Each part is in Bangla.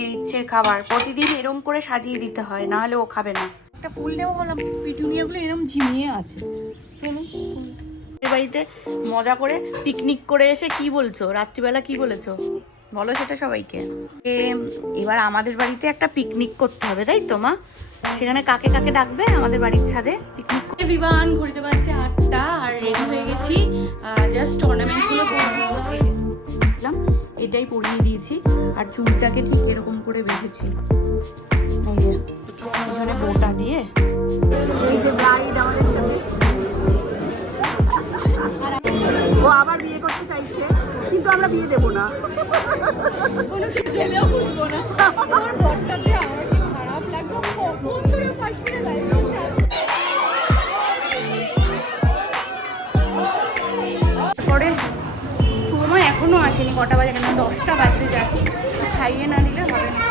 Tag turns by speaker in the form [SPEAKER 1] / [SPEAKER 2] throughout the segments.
[SPEAKER 1] যে ইচ্ছের খাবার প্রতিদিন এরম করে সাজিয়ে দিতে হয় না হলে ও খাবে না
[SPEAKER 2] একটা ফুল নেব বললাম পিটুনিয়াগুলো এরকম ঝিমিয়ে আছে চলো
[SPEAKER 1] বাড়িতে মজা করে পিকনিক করে এসে কি বলছো রাত্রিবেলা কি বলেছ বলো সেটা সবাইকে এবার আমাদের বাড়িতে একটা পিকনিক করতে হবে তাই তো মা সেখানে কাকে কাকে ডাকবে আমাদের বাড়ির ছাদে পিকনিক
[SPEAKER 2] করে বিমান ঘুরতে পারছে আটটা আর রেডি হয়ে গেছি জাস্ট অর্নামেন্টসগুলো
[SPEAKER 1] করলাম এটাই পরিয়ে দিয়েছি আর চুলটাকে ঠিক এরকম করে বেঁধেছি। এই বোটা দিয়ে। এই আমাদের সাথে। ও আবার বিয়ে করতে চাইছে, কিন্তু আমরা বিয়ে দেবো না। কটা বাজে, কেন দশটা বাজতে যাক খাইয়ে না দিলে হবে না।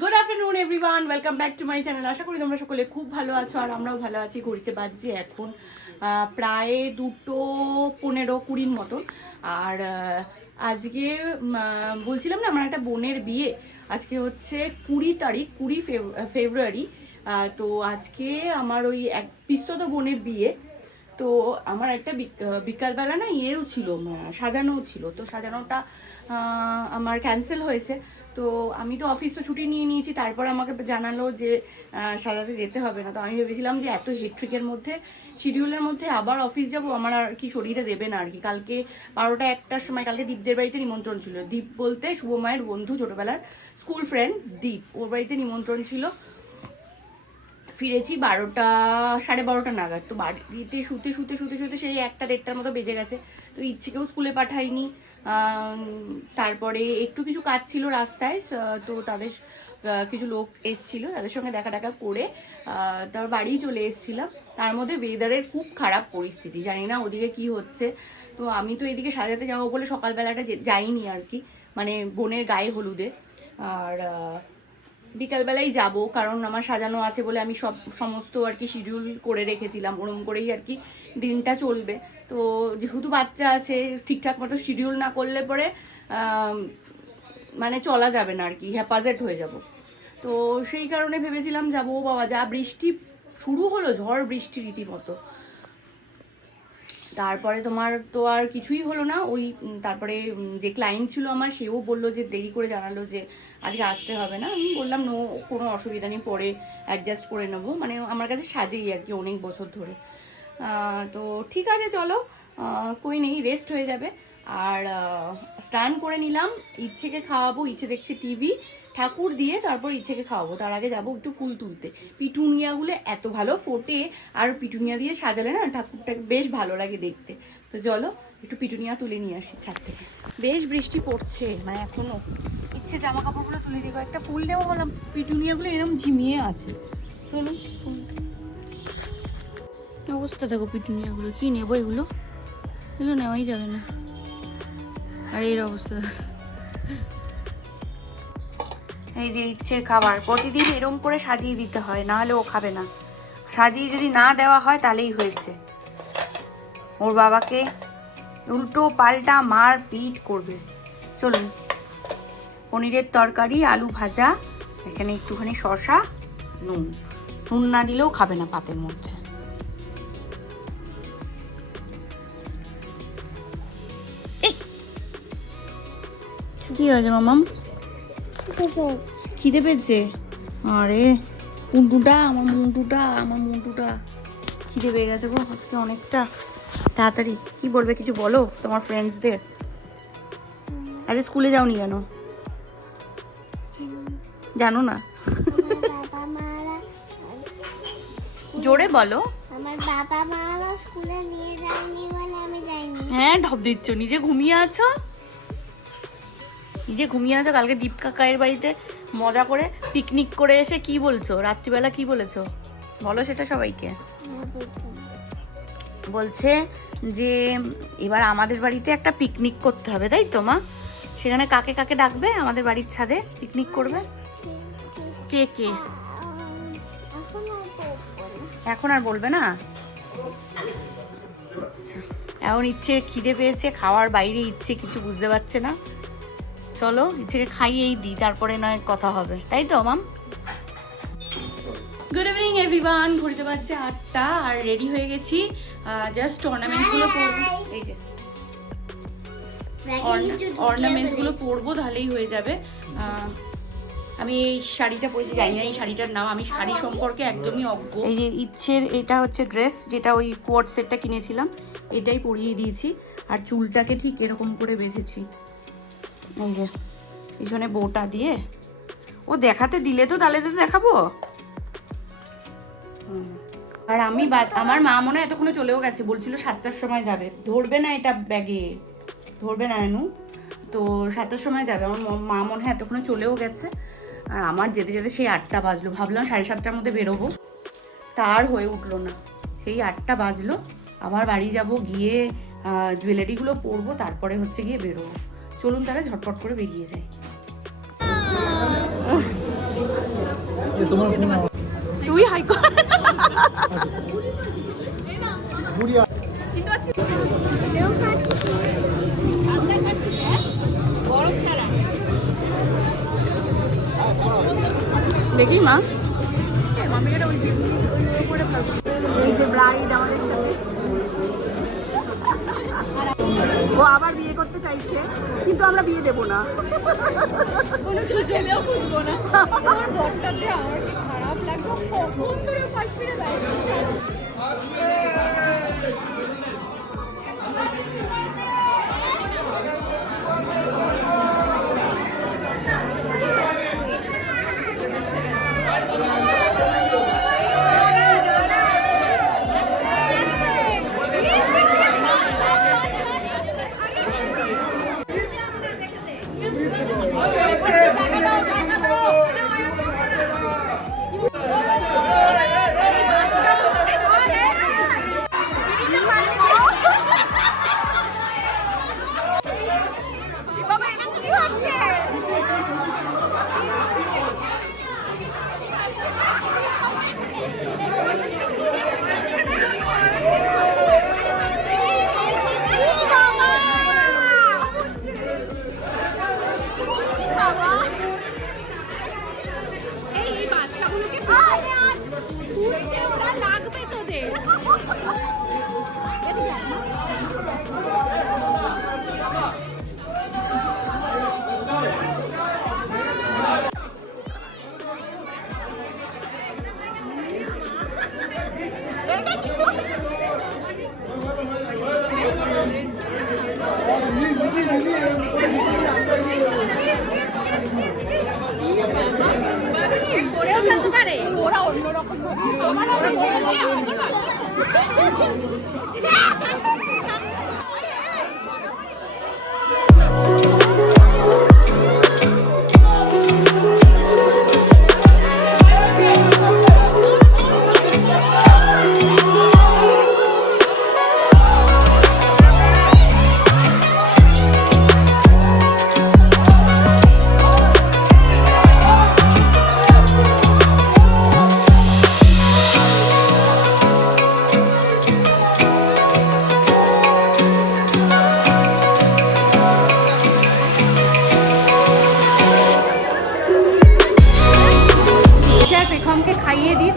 [SPEAKER 2] Good afternoon everyone welcome back to my channel আশা করি তোমরা সকলে খুব ভালো আছো আর আমরাও ভালো আছি। ঘড়িতে বাজছে এখন প্রায় দুটো পনেরো কুড়ির মতন। আর আজকে বলছিলাম না, আমার একটা বোনের বিয়ে। আজকে হচ্ছে কুড়ি তারিখ, কুড়ি ফেব- ফেব্রুয়ারি। তো আজকে আমার ওই এক পিস্তত বোনের বিয়ে। তো আমার একটা বিকালবেলা না ইয়েও ছিল সাজানোও ছিল। তো সাজানোটা আমার ক্যান্সেল হয়েছে। তো আমি তো অফিস তো ছুটি নিয়ে নিয়েছি, তারপর আমাকে জানালো যে সাজাতে যেতে হবে না। তো আমি ভেবেছিলাম যে এত হেট্রিকের মধ্যে শিডিউলের মধ্যে আবার অফিস যাব, আমার আর কি শরীরে দেবে না আর কি। কালকে বারোটা একটার সময়, কালকে দীপদের বাড়িতে নিমন্ত্রণ ছিল। দীপ বলতে শুভ মায়ের বন্ধু ছোটোবেলার স্কুল ফ্রেন্ড দীপ। ওর বাড়িতে নিমন্ত্রণ ছিল। ফিরেছি বারোটা, সাড়ে বারোটা নাগাদ। তো বাড়িতে শুতে শুতে শুতে শুতে সেই একটা দেড়টার মতো বেজে গেছে। তো ইচ্ছেকেও স্কুলে পাঠাইনি। তারপরে একটু কিছু কাজ ছিল রাস্তায় তো তাদের কিছু লোক এসছিল তাদের সঙ্গে দেখা টাকা করে তারপর বাড়ি চলে এসেছিলাম। তার মধ্যে ওয়েদারের খুব খারাপ পরিস্থিতি, জানি না ওদিকে কি হচ্ছে। তো আমি তো এদিকে সাজাতে যাব বলে সকালবেলাটা যাইনি আর কি। মানে বোনের গায়ে হলুদে। আর আহ, বিকালবেলায় যাব কারণ আমার সাজানো আছে বলে আমি সব সমস্ত আর কি শিডিউল করে রেখেছিলাম ওরম করেই আর কি দিনটা চলবে। তো যেহেতু বাচ্চা আছে ঠিকঠাক মতো শিডিউল না করলে পরে মানে চলা যাবে না আর কি হ্যাপাজেট হয়ে যাব। তো সেই কারণে ভেবেছিলাম যাব বাবা যা বৃষ্টি শুরু হলো ঝড় বৃষ্টি রীতিমতো। তারপরে তোমার তো আর কিছুই হলো না। ওই তারপরে যে ক্লায়েন্ট ছিল আমার, সেও বলল যে দেরি করে জানালো যে আজকে আসতে হবে না। আমি বললাম, নো, কোনো অসুবিধা নেই, পরে অ্যাডজাস্ট করে নেব। মানে আমার কাছে সাজেই আর কি অনেক বছর ধরে। তো ঠিক আছে, চলো। কই নেই রেস্ট হয়ে যাবে। আর স্নান করে নিলাম, ইচ্ছেকে খাওয়াবো, ইচ্ছে দেখছে টিভি ঠাকুর দিয়ে তারপর ইচ্ছেকে খাওয়াবো। তার আগে যাব একটু ফুল তুলতে। পিটুনিয়াগুলো এত ভালো ফোটে আর পিটুনিয়া দিয়ে সাজালে না ঠাকুরটাকে বেশ ভালো লাগে দেখতে। তো চলো একটু পিটুনিয়া তুলে নিয়ে আসি ছাদ থেকে। বেশ বৃষ্টি পড়ছে মানে এখনও। ইচ্ছে জামা কাপড়গুলো তুলে দিব একটা ফুল নেব বললাম পিটুনিয়াগুলো এরকম ঝিমিয়ে আছে। চলো
[SPEAKER 1] অবস্থা দেখো পিটুনিয়াগুলো? কি নেব এগুলো? এগুলো নেওয়াই যাবে না। আর এর অবস্থা। এই যে ইচ্ছের খাবার, প্রতিদিন এরম করে সাজিয়ে দিতে হয় না হলে ও খাবে না। সাজিয়ে যদি না দেওয়া হয়, তাহলেই হয়েছে। ওর বাবাকে উল্টো পাল্টা মার পিট করবে। চলুন, পনিরের তরকারি, আলু ভাজা, এখানে একটুখানি শসা, নুন। নুন না দিলেও খাবে না পাতের মধ্যে। কি হয়েছে মামাম? খিদে পেয়েছে। আরে মুন্টুটা আমার মুন্টুটা আমার মুন্টুটা। খিদে পেয়ে গেছে গো আজকে অনেকটা। তাড়াতাড়ি কি বলবে কিছু বলো তোমার ফ্রেন্ডসদের আজ স্কুলে যাওনি কেন? জানো না? জোরে বলো।
[SPEAKER 3] আমার বাবা মারা স্কুলে নিয়ে যায়নি বলে আমি যাইনি।
[SPEAKER 1] হ্যাঁ ঢপ দিচ্ছ নিজে ঘুমিয়ে আছো? নিজে ঘুমিয়ে আছো, কালকে দীপ কাকায়ের বাড়িতে মজা করে পিকনিক করে এসে কি বলছো? রাত্রিবেলা কি বলেছ? বলো সেটা সবাইকে। বলছে যে, এবার আমাদের বাড়িতে একটা পিকনিক করতে হবে, তাই তো মা? সেখানে কাকে কাকে ডাকবে? আমাদের বাড়ির ছাদে পিকনিক করবে? কে কে?
[SPEAKER 3] এখন আর বলবে না?
[SPEAKER 1] আচ্ছা। এখন ইচ্ছে খিদে পেয়েছে, খাওয়ার বাইরে ইচ্ছে, কিছু বুঝতে পারছে না।
[SPEAKER 2] চলো ইচ্ছেকে খাইয়েই দিই তারপরে নয় কথা হবে। তাই তো মাম?
[SPEAKER 1] গুড ইভিনিং এভরিওয়ান ঘুরতে পারছে আটটা আর রেডি হয়ে গেছি। জাস্ট অর্নামেন্টসগুলো পরবো। এই যে। অর্নামেন্টসগুলো পরবো তাহলেই হয়ে যাবে। আহ, আমি এই শাড়িটা পরেছি জানি না এই শাড়িটার নাম। আমি শাড়ি সম্পর্কে একদমই অজ্ঞ।
[SPEAKER 2] এই যে ইচ্ছের এটা হচ্ছে ড্রেস যেটা ওই কোয়ার্ড সেটটা কিনেছিলাম এটাই পরিয়ে দিয়েছি। আর চুলটাকে ঠিক এরকম করে বেঁধেছি। এই যে, পিছনে বউটা দিয়ে। ও দেখাতে দিলে তো, তাহলে তো দেখাবো। আর আমি আমার মা মনে হয় এতক্ষণে চলেও গেছে, বলছিল সাতটার সময় যাবে। ধরবে না এটা ব্যাগে, ধরবে না এনু। তো সাতটার সময় যাবে, আমার মা মনে হয় এতক্ষণে চলেও গেছে। আর আমার যেতে যেতে সেই আটটা বাজলো, ভাবলাম সাড়ে সাতটার মধ্যে বেরোবো। তার হয়ে উঠল না। সেই আটটা বাজলো, আবার বাড়ি যাব, গিয়ে জুয়েলারিগুলো পরবো, তারপরে হচ্ছে গিয়ে বেরোবো। চলুন তারা ঝটপট করে বেরিয়ে যাই তুই হাই কর দেখি মা এই যে ব্রাইড আমাদের সাথে ও আবার বিয়ে করতে চাইছে কিন্তু আমরা বিয়ে দেব না।
[SPEAKER 1] কোনো ছেলেও খুঁজবো না। আমার বরটাতে আমার কি খারাপ লাগবে কখন ধরে পাশ ফিরে দাঁড়িয়ে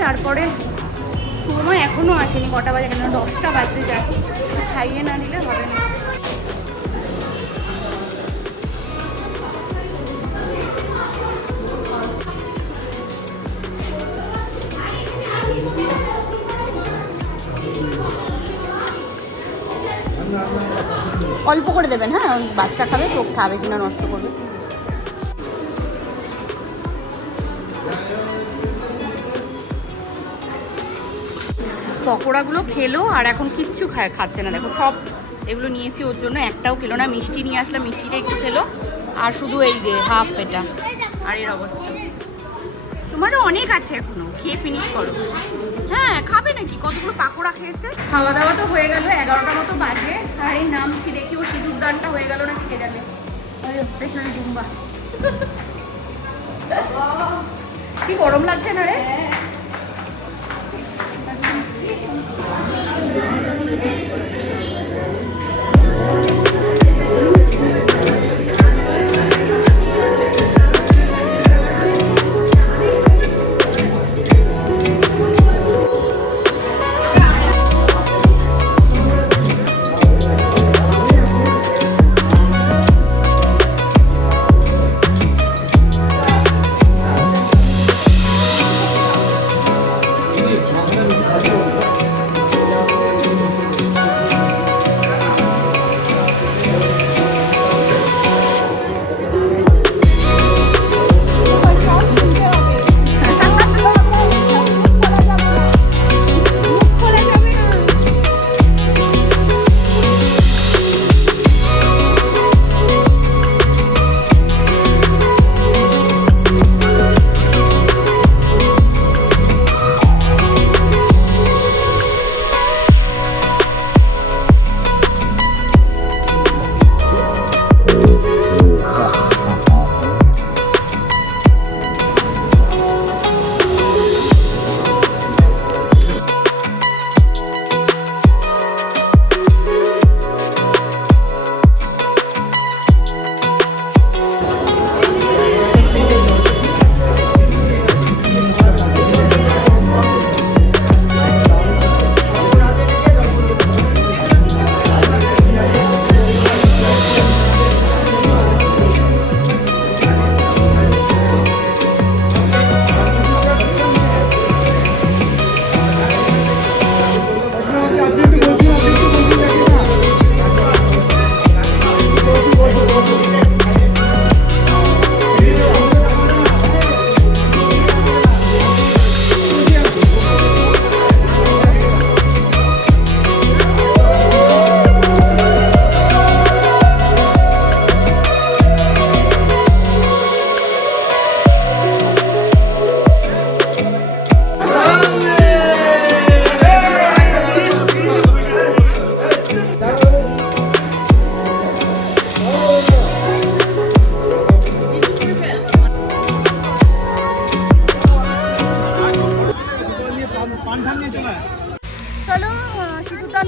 [SPEAKER 2] তারপরে সময় এখনও আসেনি, কটা বাজে কেন? দশটা বাজতে যায়। খাইয়ে না নিলে হবে না। অল্প করে দেবেন হ্যাঁ? বাচ্চা খাবে তো খাবে কিনা নষ্ট করবে। পকোড়াগুলো খেলো আর এখন কিচ্ছু খায় খাচ্ছে না। দেখো সব এগুলো নিয়েছি ওর জন্য, একটাও খেলো না, মিষ্টি নিয়ে আসলাম মিষ্টিটা একটু খেলো। আর শুধু এই যে হাফ এটা, আর এর অবস্থা। তোমারও অনেক আছে এখনও, খেয়ে ফিনিশ করো। হ্যাঁ খাবে নাকি? কতগুলো পাকোড়া খেয়েছে? খাওয়া দাওয়া তো হয়ে গেল, এগারোটা মতো বাজে। আর এই নামছি দেখি ও সিঁদুর দানটা হয়ে গেল নাকি কে যাবে পেছনে জুম্বা। কি গরম লাগছে না রে? চলো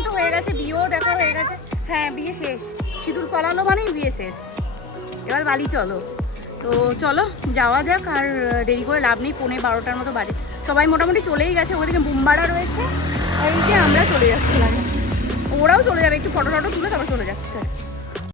[SPEAKER 2] তো হয়ে গেছে, বিয়েও দেখা হয়ে গেছে। হ্যাঁ বিয়ে শেষ। সিঁদুর পলালো মানেই বিয়ে শেষ। এবার বালি চলো। তো চলো, যাওয়া যাক আর দেরি করে লাভ নেই, পৌনে বারোটার মতো বাজে। সবাই মোটামুটি চলেই গেছে, ওদিকে বুমবাড়া রয়েছে। আর এই যে আমরা চলে যাচ্ছিলাম। ওরাও চলে যাবে, একটু ফটো টটো তুলে তারপর চলে যাচ্ছে।